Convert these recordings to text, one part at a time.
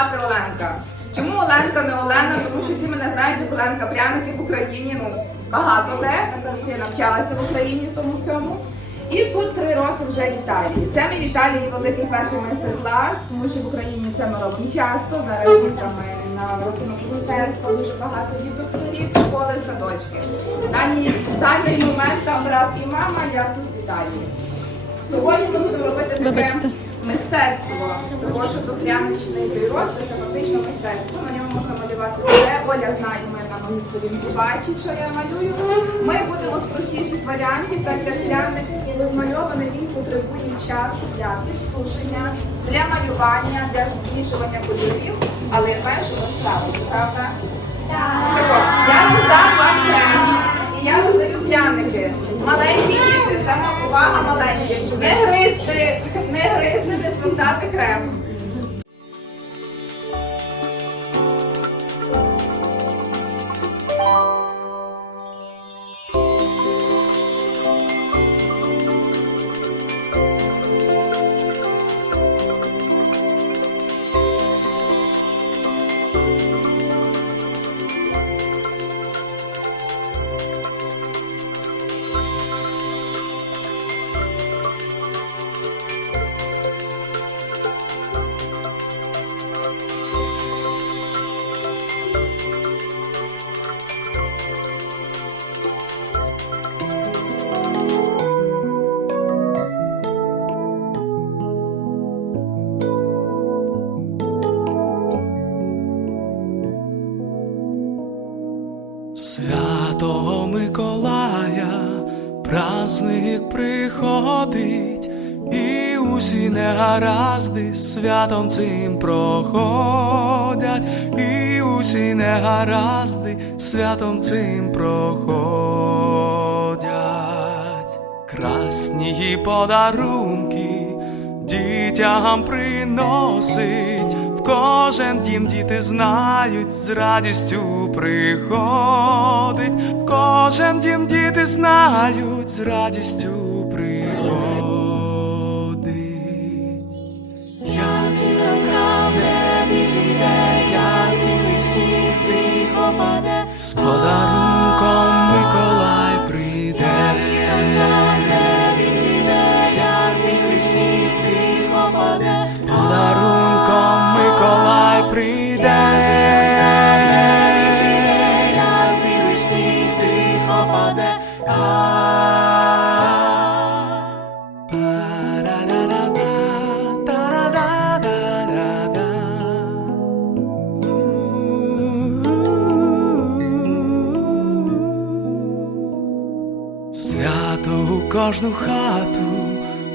звати Оленка. Чому Оленка не Олена? Тому що всі мене знають як Оленка пряники в Україні. Ну багато де. Я навчалася в Україні в тому всьому. І тут три роки вже в Італії. Це мій Італії великий перший майстер-клас, тому що в Україні це ми робимо часто. Зараз дітями на рахунок волонтерства дуже багато діток школи, садочки. В даний, момент там брат і мама, я тут в Італії. Сьогодні ми будемо робити таке. Мистецтво, тому що то пряничний прирост це фактично мистецтво. На ньому можна малювати все. Оля знає, мене на моїй сторінці бачить, що я малюю. Ми будемо з простіших варіантів, так як пряник розмальований, він потребує часу для підсушення, для малювання, для змішування кольорів, але я знаю, що ви правда? Так. Я роздам вам маленькі. Не гризти, не гризти, не смоктати крем. Праздник приходить, і усі негаразди святом цим проходять, і усі негаразди святом цим проходять. Красні подарунки дітям приносить. В кожен дім діти знають, з радістю приходить, в кожен дім діти знають, з радістю приходить. Як зіронька в небі зійде, як білий сніг тихо паде, з подарунком Миколай прийде. Як зіронька в небі зійде, як білий сніг тихо паде, з подарунком Миколай прийде. Кожну хату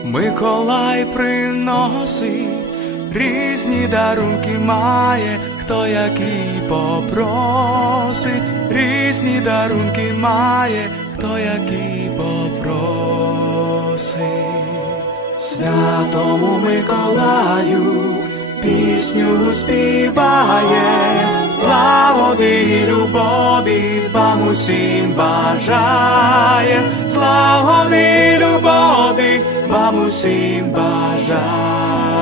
Миколай приносить, різні дарунки має, хто який попросить, різні дарунки має, хто який попросить. Святому Миколаю пісню співає, злагоди і любові усім бажає, злагоди і любові вам усім бажає.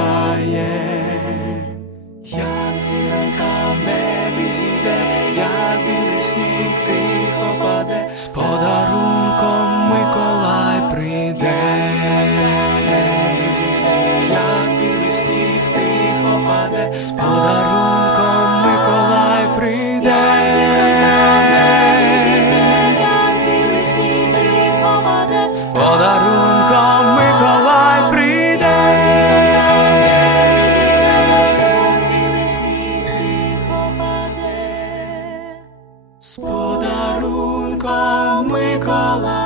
Як зіронька в небі зійде, як білий сніг тихо паде, з подарунком Миколай прийде. Як білий сніг тихо паде, з подарунком подарунком Миколай прийде. З подарунком Миколай